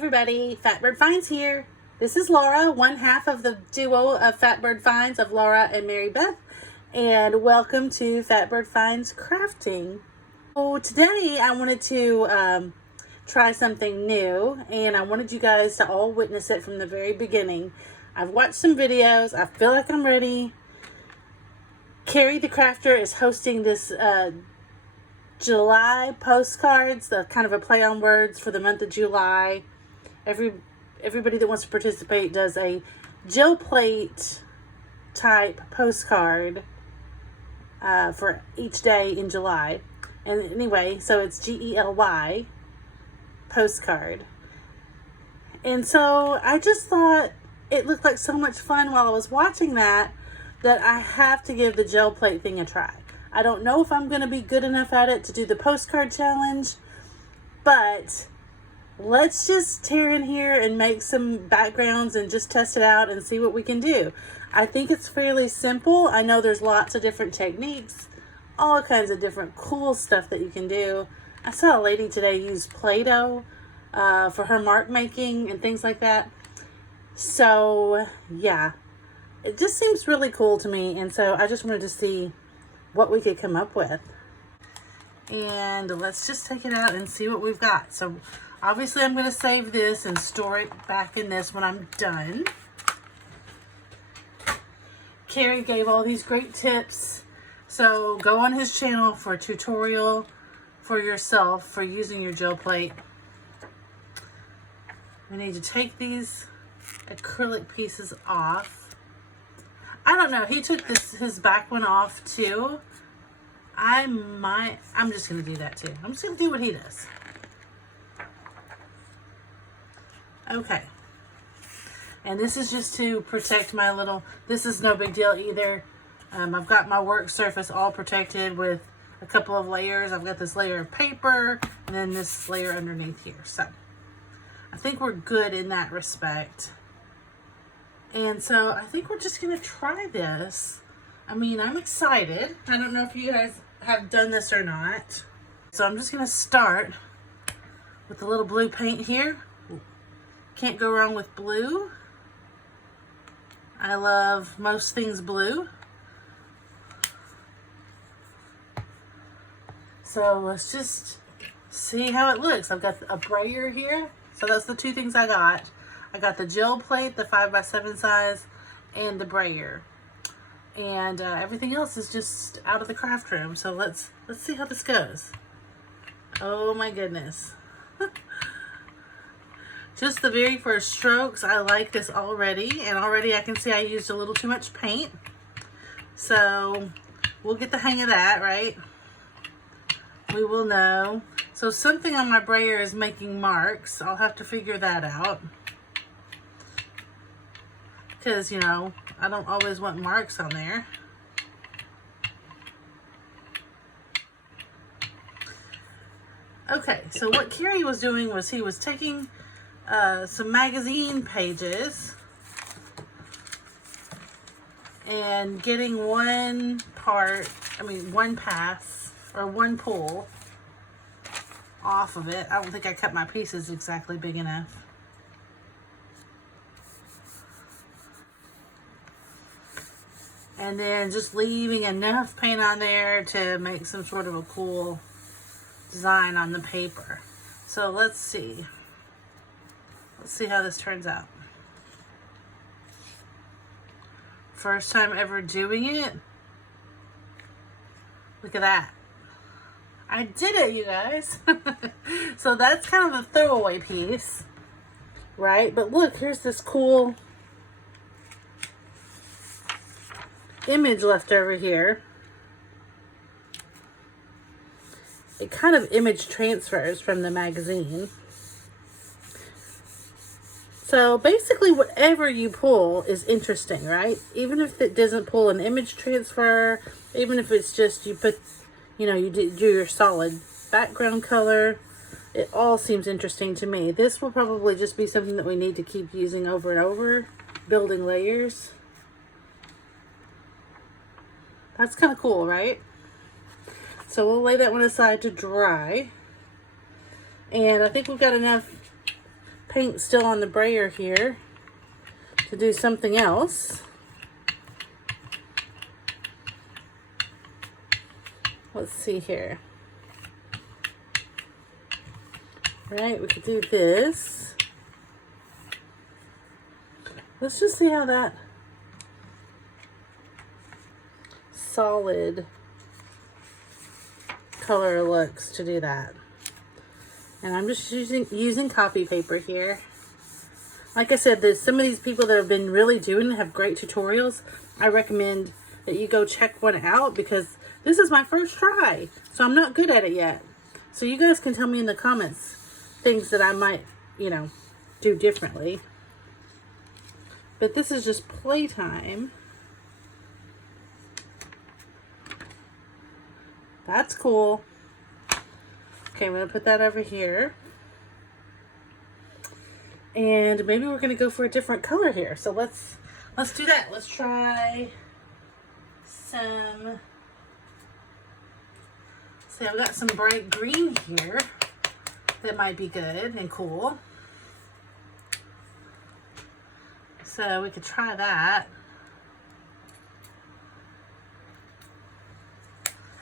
everybody, Fatbird Finds here. This is Laura, one half of the duo of Fatbird Finds of Laura and Mary Beth, and welcome to Fatbird Finds Crafting. So today I wanted to try something new, and I wanted you guys to all witness it from the very beginning. I've watched some videos. I feel like I'm ready. Ceri the Crafter is hosting this July postcards, the kind of a play on words for the month of July. Everybody that wants to participate does a gel plate type postcard for each day in July. And anyway, so it's GELY postcard. And so I just thought it looked like so much fun while I was watching that I have to give the gel plate thing a try. I don't know if I'm going to be good enough at it to do the postcard challenge, but let's just tear in here and make some backgrounds and just test it out and see what we can do. I think it's fairly simple. I know there's lots of different techniques, all kinds of different cool stuff that you can do. I saw a lady today use Play-Doh for her mark making and things like that. So yeah, it just seems really cool to me, and so I just wanted to see what we could come up with. And let's just take it out and see what we've got. So obviously I'm going to save this and store it back in this when I'm done. Ceri gave all these great tips, so go on his channel for a tutorial for yourself for using your gel plate. We need to take these acrylic pieces off. I don't know, he took his back one off too. I'm just going to do that too. I'm just going to do what he does. Okay. And this is just to protect my little, this is no big deal either. I've got my work surface all protected with a couple of layers. I've got this layer of paper and then this layer underneath here. So I think we're good in that respect. And so I think we're just going to try this. I mean, I'm excited. I don't know if you guys have done this or not. So I'm just going to start with a little blue paint here. Can't go wrong with blue. I love most things blue. So let's just see how it looks. I've got a brayer here. So that's the two things I got. I got the gel plate, the 5x7 size, and the brayer. And everything else is just out of the craft room. So let's see how this goes. Oh my goodness. Just the very first strokes, I like this already. And already I can see I used a little too much paint. So we'll get the hang of that, right? We will know. So something on my brayer is making marks. I'll have to figure that out. Because, you know, I don't always want marks on there. Okay, so what Ceri was doing was he was taking some magazine pages and getting one pass or one pull off of it. I don't think I cut my pieces exactly big enough. And then just leaving enough paint on there to make some sort of a cool design on the paper. So let's see. Let's see how this turns out. First time ever doing it. Look at that. I did it, you guys. So that's kind of a throwaway piece, right? But look, here's this cool image left over here. It kind of image transfers from the magazine. So basically whatever you pull is interesting, right? Even if it doesn't pull an image transfer, even if it's just you put, you know, you do your solid background color, it all seems interesting to me. This will probably just be something that we need to keep using over and over, building layers. That's kind of cool, right? So we'll lay that one aside to dry. And I think we've got enough paint still on the brayer here to do something else. Let's see here. Right, we could do this. Let's just see how that solid color looks to do that. And I'm just using copy paper here. Like I said, there's some of these people that have been really doing have great tutorials. I recommend that you go check one out because this is my first try, so I'm not good at it yet. So you guys can tell me in the comments things that I might, you know, do differently. But this is just playtime. That's cool. Okay, I'm going to put that over here. And maybe we're going to go for a different color here. So let's do that. Let's try some. See, I've got some bright green here that might be good and cool. So we could try that.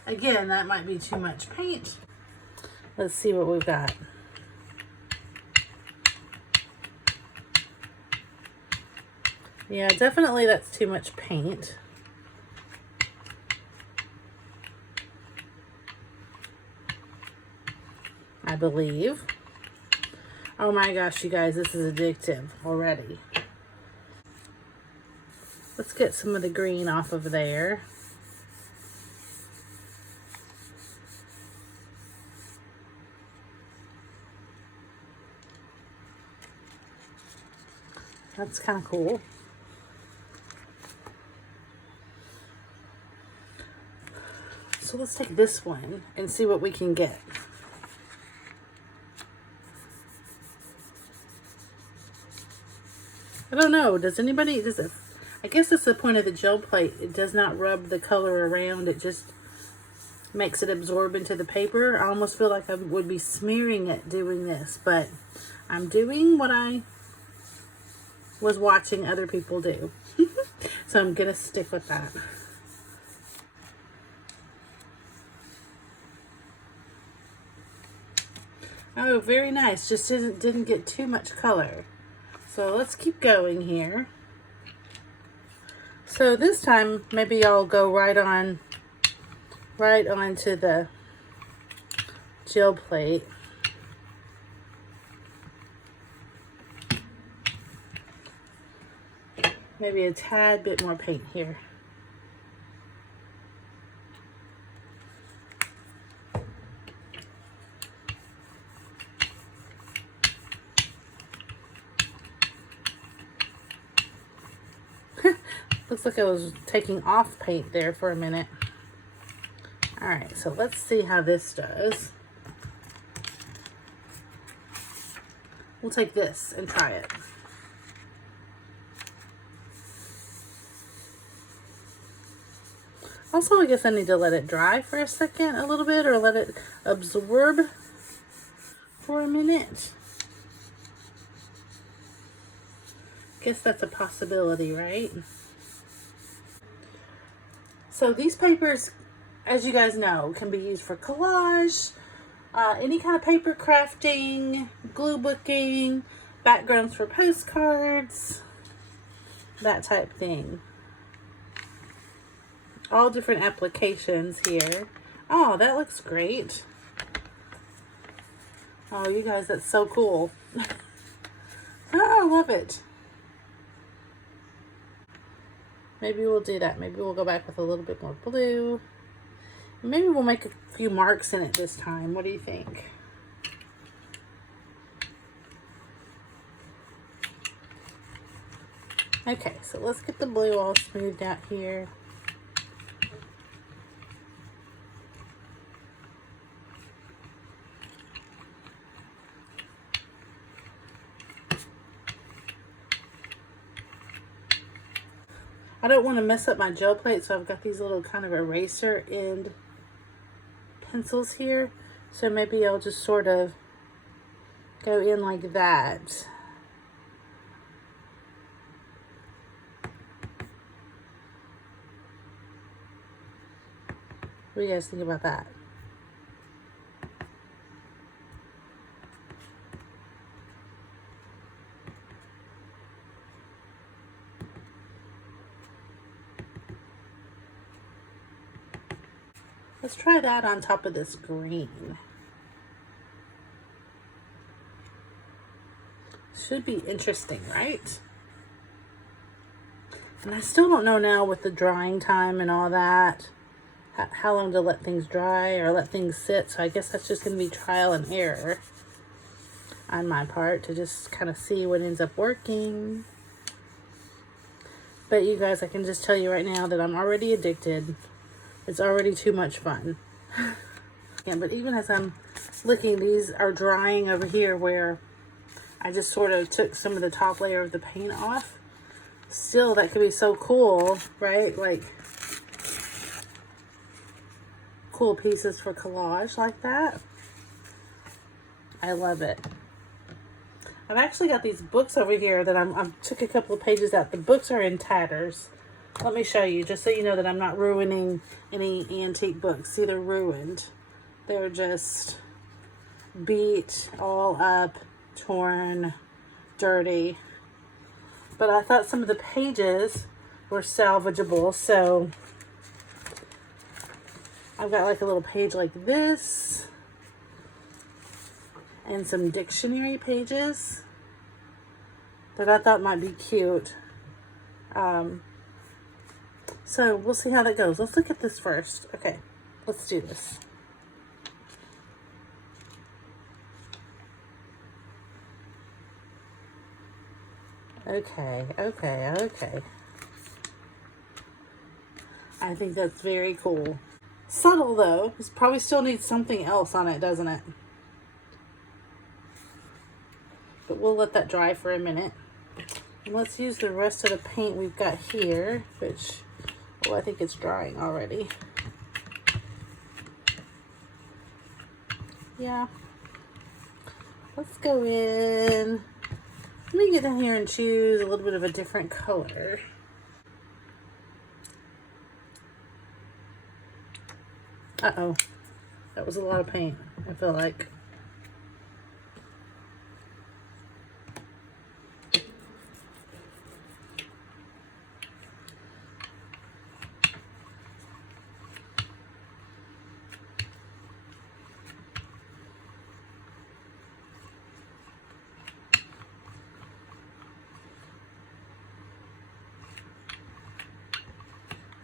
Again, that might be too much paint. Let's see what we've got. Yeah, definitely that's too much paint. I believe. Oh my gosh, you guys, this is addictive already. Let's get some of the green off of there. That's kind of cool. So let's take this one and see what we can get. I don't know, does anybody, I guess that's the point of the gel plate. It does not rub the color around, it just makes it absorb into the paper. I almost feel like I would be smearing it doing this, but I'm doing what I was watching other people do. So I'm gonna stick with that. Oh, very nice. Just didn't get too much color. So let's keep going here. So this time, maybe I'll go right onto the gel plate. Maybe a tad bit more paint here. Looks like I was taking off paint there for a minute. All right, so let's see how this does. We'll take this and try it. Also, I guess I need to let it dry for a second, a little bit, or let it absorb for a minute. Guess that's a possibility, right? So these papers, as you guys know, can be used for collage, any kind of paper crafting, glue booking, backgrounds for postcards, that type thing. All different applications here. Oh, that looks great. Oh, you guys, that's so cool. Oh, I love it. Maybe we'll do that. Maybe we'll go back with a little bit more blue. Maybe we'll make a few marks in it this time. What do you think? Okay, so let's get the blue all smoothed out here. I don't want to mess up my gel plate, so I've got these little kind of eraser end pencils here. So maybe I'll just sort of go in like that. What do you guys think about that? Let's try that on top of this green. Should be interesting, right? And I still don't know now with the drying time and all that, how long to let things dry or let things sit. So I guess that's just going to be trial and error on my part to just kind of see what ends up working. But you guys, I can just tell you right now that I'm already addicted. It's already too much fun. Yeah, but even as I'm looking, these are drying over here where I just sort of took some of the top layer of the paint off. Still, that could be so cool, right? Like, cool pieces for collage like that. I love it. I've actually got these books over here that I took a couple of pages out. The books are in tatters. Let me show you, just so you know that I'm not ruining any antique books. See, they're ruined. They're just beat all up, torn, dirty. But I thought some of the pages were salvageable, so I've got like a little page like this and some dictionary pages that I thought might be cute. So we'll see how that goes. Let's look at this first. Okay, let's do this. Okay. I think that's very cool. Subtle though. This probably still needs something else on it, doesn't it? But we'll let that dry for a minute. And let's use the rest of the paint we've got here, which, oh, I think it's drying already. Yeah. Let's go in. Let me get down here and choose a little bit of a different color. Uh-oh. That was a lot of paint, I feel like.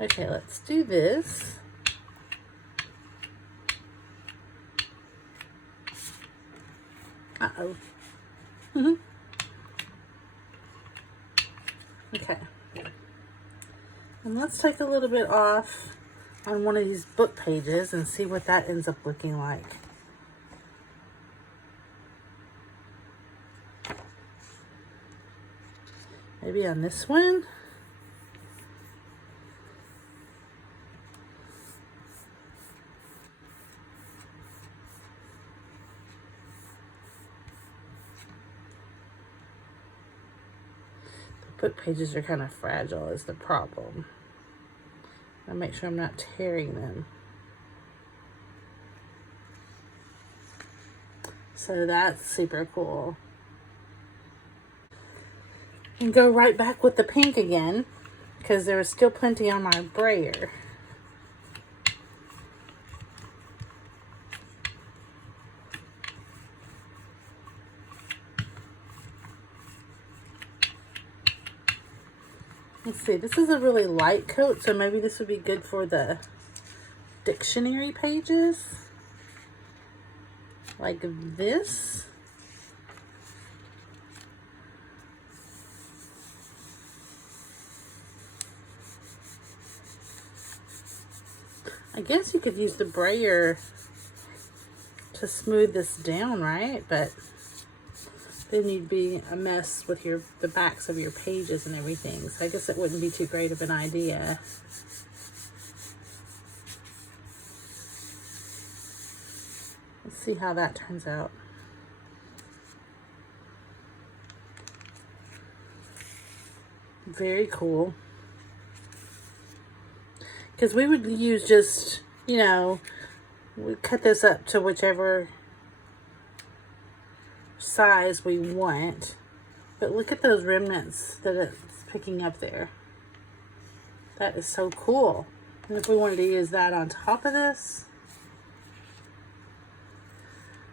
Okay, let's do this. Uh-oh. Okay. And let's take a little bit off on one of these book pages and see what that ends up looking like. Maybe on this one? Book pages are kind of fragile is the problem. I'll make sure I'm not tearing them. So that's super cool. And go right back with the pink again, because there was still plenty on my brayer. Let's see, this is a really light coat, so maybe this would be good for the dictionary pages. Like this. I guess you could use the brayer to smooth this down, right? But then you'd be a mess with the backs of your pages and everything. So I guess it wouldn't be too great of an idea. Let's see how that turns out. Very cool. Because we would use just you know, we cut this up to whichever size we want. But look at those remnants that it's picking up there. That is so cool. And if we wanted to use that on top of this.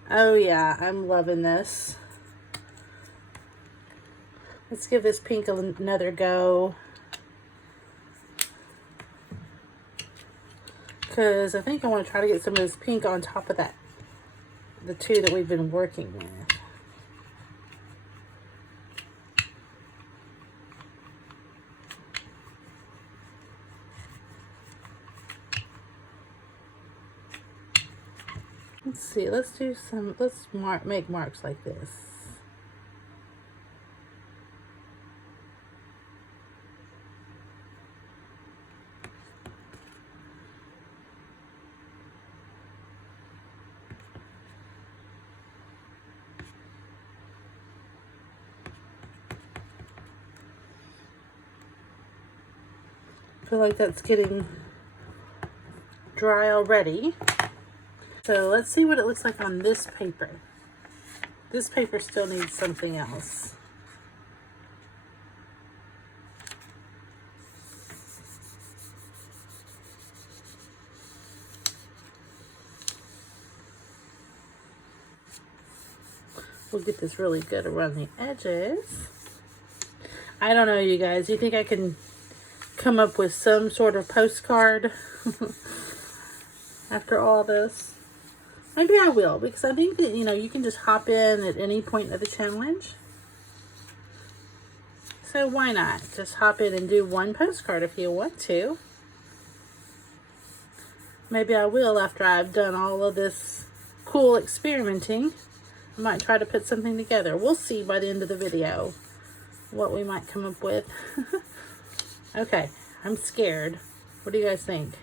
Oh yeah, I'm loving this. Let's give this pink another go. Because I think I want to try to get some of this pink on top of that, the two that we've been working with. Let's see, let's do some, let's make marks like this. I feel like that's getting dry already. So let's see what it looks like on this paper. This paper still needs something else. We'll get this really good around the edges. I don't know, you guys. You think I can come up with some sort of postcard after all this? Maybe I will, because I think that, you know, you can just hop in at any point of the challenge. So why not? Just hop in and do one postcard if you want to. Maybe I will after I've done all of this cool experimenting. I might try to put something together. We'll see by the end of the video what we might come up with. Okay, I'm scared. What do you guys think?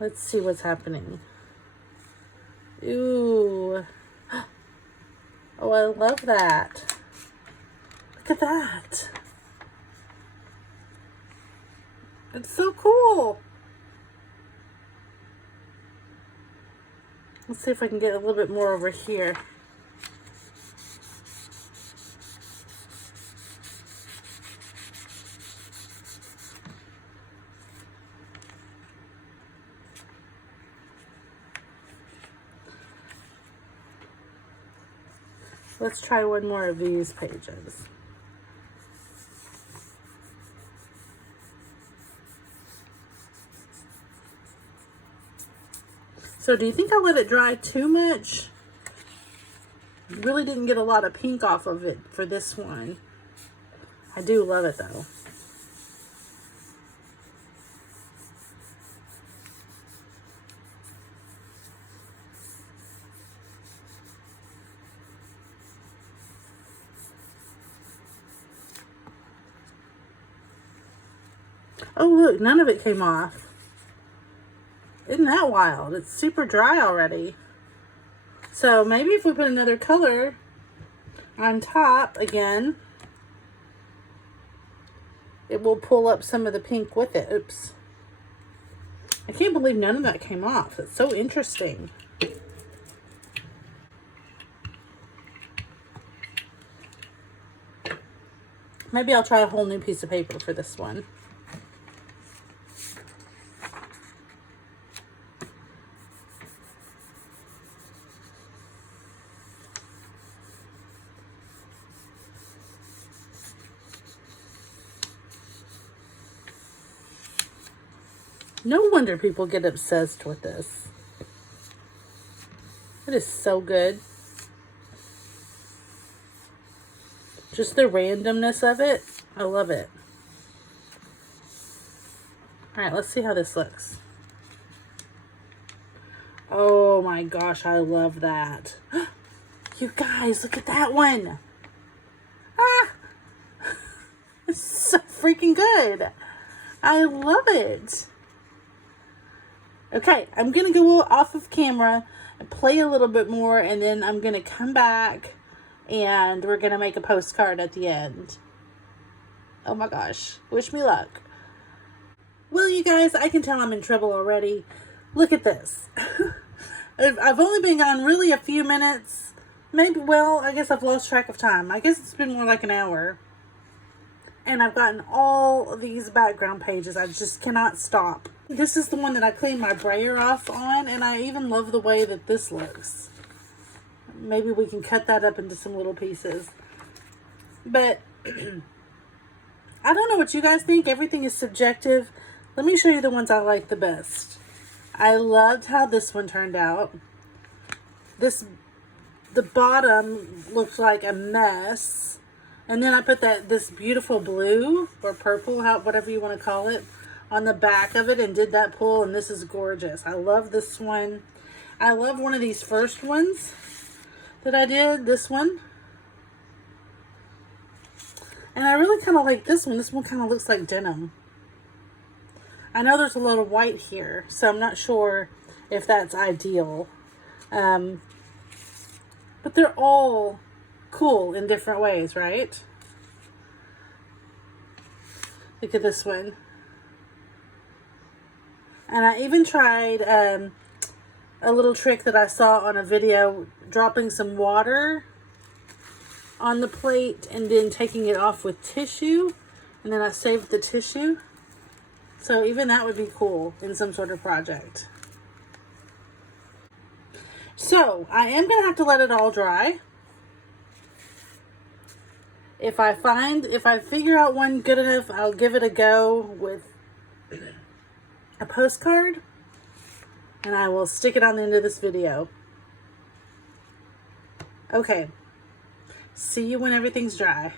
Let's see what's happening. Ooh. Oh, I love that. Look at that. It's so cool. Let's see if I can get a little bit more over here. Let's try one more of these pages. So do you think I let it dry too much? Really didn't get a lot of pink off of it for this one. I do love it though. Oh look, none of it came off. Isn't that wild? It's super dry already. So maybe if we put another color on top again, it will pull up some of the pink with it. Oops. I can't believe none of that came off. It's so interesting. Maybe I'll try a whole new piece of paper for this one. No wonder people get obsessed with this. It is so good. Just the randomness of it. I love it. All right, let's see how this looks. Oh my gosh, I love that. You guys, look at that one. Ah! It's so freaking good. I love it. Okay, I'm going to go off of camera and play a little bit more, and then I'm going to come back and we're going to make a postcard at the end. Oh my gosh, wish me luck. Well, you guys, I can tell I'm in trouble already. Look at this. I've only been gone really a few minutes. Maybe, well, I guess I've lost track of time. I guess it's been more like an hour. And I've gotten all these background pages. I just cannot stop. This is the one that I cleaned my brayer off on, and I even love the way that this looks. Maybe we can cut that up into some little pieces. But I don't know what you guys think. Everything is subjective. Let me show you the ones I like the best. I loved how this one turned out. The bottom looked like a mess. And then I put this beautiful blue or purple, whatever you want to call it, on the back of it and did that pull. And this is gorgeous. I love this one. I love one of these first ones that I did. This one. And I really kind of like this one. This one kind of looks like denim. I know there's a lot of white here, so I'm not sure if that's ideal. But they're all cool in different ways, right? Look at this one. And I even tried a little trick that I saw on a video, dropping some water on the plate and then taking it off with tissue, and then I saved the tissue. So even that would be cool in some sort of project. So I am gonna have to let it all dry. If I figure out one good enough, I'll give it a go with a postcard, and I will stick it on the end of this video. Okay. See you when everything's dry.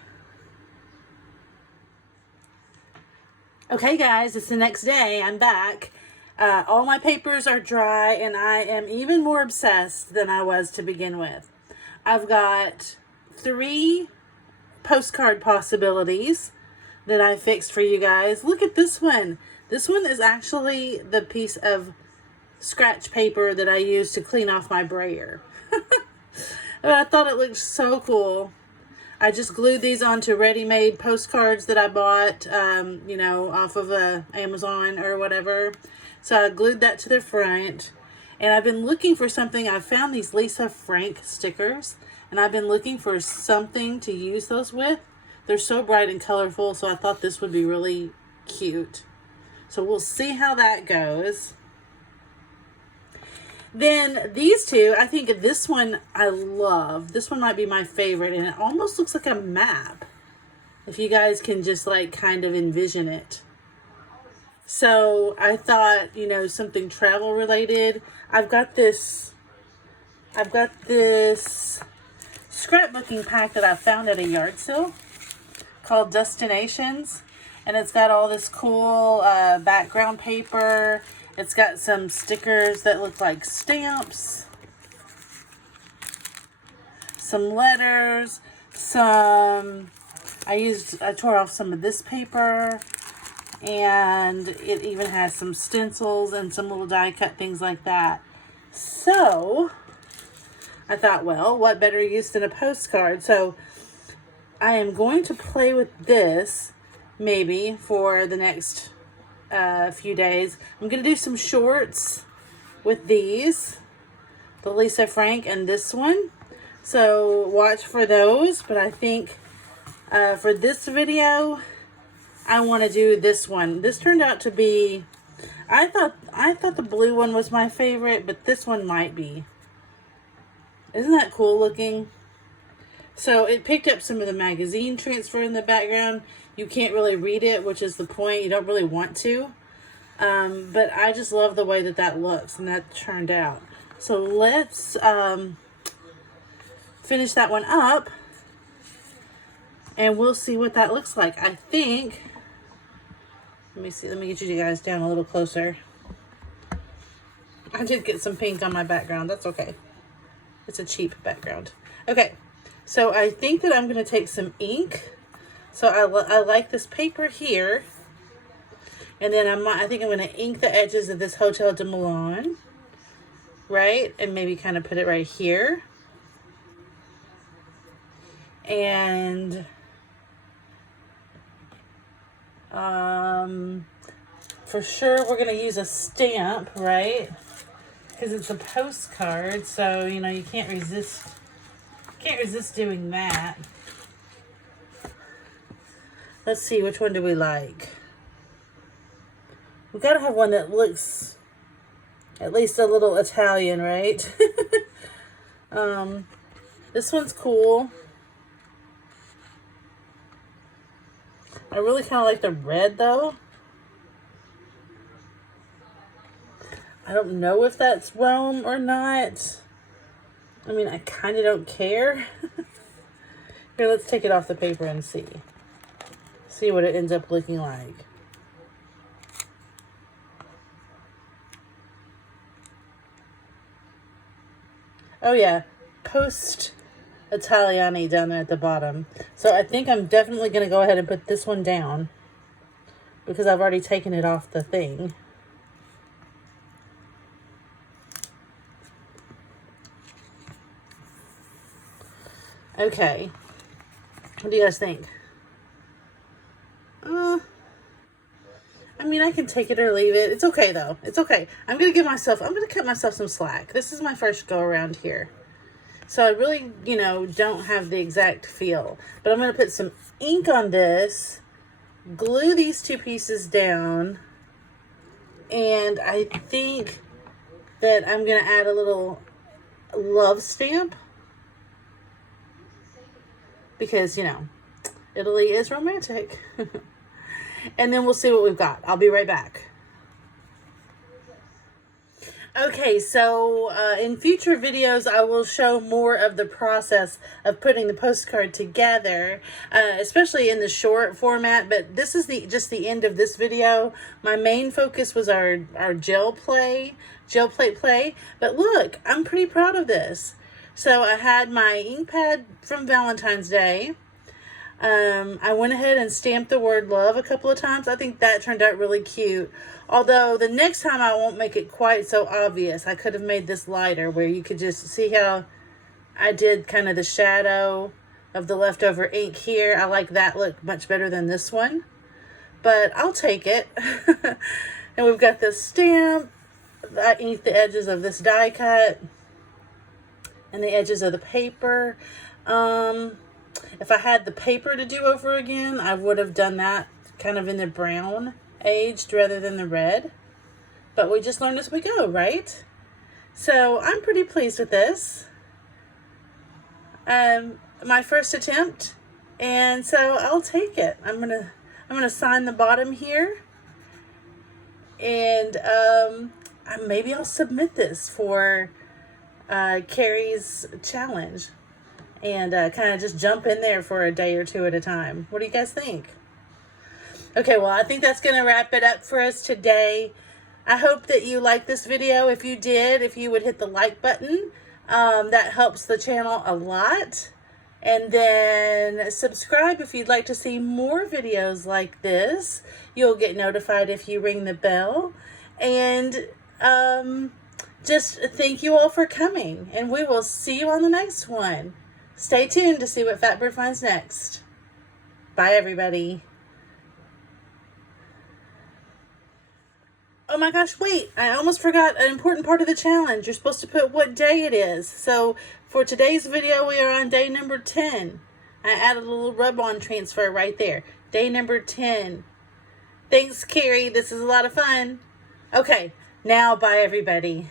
Okay, guys, it's the next day. I'm back. All my papers are dry, and I am even more obsessed than I was to begin with. I've got 3 postcard possibilities that I fixed for you guys. Look at this one. This one is actually the piece of scratch paper that I used to clean off my brayer. I thought it looked so cool. I just glued these onto ready-made postcards that I bought, you know, off of Amazon or whatever. So I glued that to the front. And I've been looking for something. I found these Lisa Frank stickers. And I've been looking for something to use those with. They're so bright and colorful, so I thought this would be really cute. So we'll see how that goes. Then these two, I think this one I love. This one might be my favorite, and it almost looks like a map. If you guys can just like kind of envision it. So I thought, you know, something travel related. I've got this scrapbooking pack that I found at a yard sale called Destinations. And it's got all this cool background paper. It's got some stickers that look like stamps, some letters, I tore off some of this paper, and it even has some stencils and some little die cut things like that. So I thought, well, what better use than a postcard? So I am going to play with this maybe for the next few days. I'm going to do some shorts with these, the Lisa Frank and this one. So watch for those. But I think for this video, I want to do this one. This turned out to be, I thought the blue one was my favorite, but this one might be. Isn't that cool looking? So it picked up some of the magazine transfer in the background. You can't really read it, which is the point. You don't really want to. But I just love the way that looks and that turned out. So let's finish that one up. And we'll see what that looks like. I think, let me see. Let me get you guys down a little closer. I did get some pink on my background. That's okay. It's a cheap background. Okay. So I think that I'm going to take some ink. So I like this paper here. And then I think I'm going to ink the edges of this Hotel de Milan. Right? And maybe kind of put it right here. And for sure we're going to use a stamp, right? Because it's a postcard, so, you know, you can't resist doing that. Let's see, which one do we like? We gotta have one that looks at least a little Italian, right? This one's cool. I really kind of like the red, though. I don't know if that's Rome or not. I mean, I kind of don't care. Here, let's take it off the paper and see. See what it ends up looking like. Oh yeah, Post Italiani down there at the bottom. So I think I'm definitely going to go ahead and put this one down because I've already taken it off the thing. Okay, what do you guys think? I mean, I can take it or leave it. It's okay, though. It's okay. I'm going to cut myself some slack. This is my first go around here. So I really, you know, don't have the exact feel. But I'm going to put some ink on this, glue these two pieces down, and I think that I'm going to add a little love stamp. Because, you know, Italy is romantic. And then we'll see what we've got. I'll be right back. Okay, so in future videos, I will show more of the process of putting the postcard together, especially in the short format. But this is just the end of this video. My main focus was our gel plate play. But look, I'm pretty proud of this. So I had my ink pad from Valentine's Day. I went ahead and stamped the word love a couple of times. I think that turned out really cute. Although the next time I won't make it quite so obvious. I could have made this lighter where you could just see how I did kind of the shadow of the leftover ink here. I like that look much better than this one. But I'll take it. And we've got this stamp. I inked the edges of this die cut. And the edges of the paper. If I had the paper to do over again, I would have done that kind of in the brown aged rather than the red. But we just learn as we go, right? So I'm pretty pleased with this. My first attempt, and so I'll take it. I'm gonna sign the bottom here, and maybe I'll submit this for Ceri's challenge. And kind of just jump in there for a day or two at a time. What do you guys think? Okay, well, I think that's going to wrap it up for us today. I hope that you liked this video. If you did, if you would hit the like button, that helps the channel a lot. And then subscribe if you'd like to see more videos like this. You'll get notified if you ring the bell. And just thank you all for coming. And we will see you on the next one. Stay tuned to see what Fatbird finds next. Bye, everybody. Oh my gosh, wait. I almost forgot an important part of the challenge. You're supposed to put what day it is. So for today's video, we are on day number 10. I added a little rub-on transfer right there. Day number 10. Thanks, Ceri. This is a lot of fun. Okay, now bye, everybody.